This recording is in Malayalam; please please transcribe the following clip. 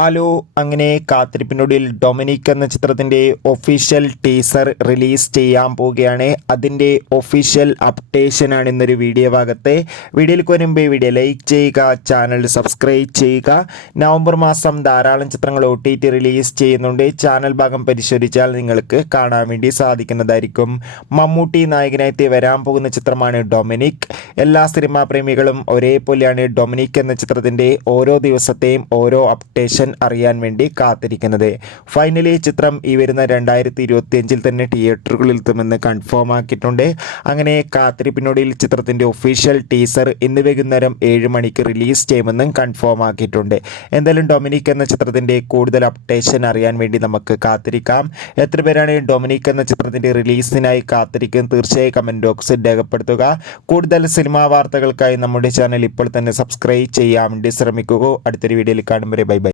ഹലോ, അങ്ങനെ കാത്തിരിപ്പിനൊടുവിൽ ഡൊമിനിക് എന്ന ചിത്രത്തിൻ്റെ ഒഫീഷ്യൽ ടീസർ റിലീസ് ചെയ്യാൻ പോവുകയാണ്. അതിൻ്റെ ഒഫീഷ്യൽ അപ്ഡേഷനാണ് ഇന്നൊരു വീഡിയോ ഭാഗത്തെ. വീഡിയോയിലേക്ക് വരുമ്പോൾ വീഡിയോ ലൈക്ക് ചെയ്യുക, ചാനൽ സബ്സ്ക്രൈബ് ചെയ്യുക. നവംബർ മാസം ധാരാളം ചിത്രങ്ങൾ OTT റിലീസ് ചെയ്യുന്നുണ്ട്. ചാനൽ ഭാഗം പരിശോധിച്ചാൽ നിങ്ങൾക്ക് കാണാൻ വേണ്ടി സാധിക്കുന്നതായിരിക്കും. മമ്മൂട്ടി നായകനായി വരാൻ പോകുന്ന ചിത്രമാണ് ഡൊമിനിക്. എല്ലാ സിനിമാ പ്രേമികളും ഒരേപോലെയാണ് ഡൊമിനിക് എന്ന ചിത്രത്തിൻ്റെ ഓരോ ദിവസത്തെയും ഓരോ അപ്ഡേഷൻ അറിയാൻ വേണ്ടി കാത്തിരിക്കുന്നത്. ഫൈനലി ചിത്രം ഈ വരുന്ന 2025 തന്നെ തിയേറ്ററുകളിൽ എത്തുമെന്ന് കൺഫേം ആക്കിയിട്ടുണ്ട്. അങ്ങനെ കാത്തിരിപ്പിനൊടുവിൽ ചിത്രത്തിൻ്റെ ഒഫീഷ്യൽ ടീസർ ഇന്ന് വൈകുന്നേരം 7 മണിക്ക് റിലീസ് ചെയ്യുമെന്നും കൺഫേം ആക്കിയിട്ടുണ്ട്. എന്തായാലും ഡൊമിനിക് എന്ന ചിത്രത്തിൻ്റെ കൂടുതൽ അപ്ഡേഷൻ അറിയാൻ വേണ്ടി നമുക്ക് കാത്തിരിക്കാം. എത്ര പേരാണ് ഡൊമിനിക് എന്ന ചിത്രത്തിൻ്റെ റിലീസിനായി കാത്തിരിക്കുന്നത്? തീർച്ചയായും കമൻറ്റ് ബോക്സിൽ രേഖപ്പെടുത്തുക. കൂടുതൽ സിനിമാ വാർത്തകൾക്കായി നമ്മുടെ ചാനൽ ഇപ്പോൾ തന്നെ സബ്സ്ക്രൈബ് ചെയ്യാൻ വേണ്ടി ശ്രമിക്കുക. അടുത്തൊരു വീഡിയോയിൽ കാണും വരെ ബൈ ബൈ.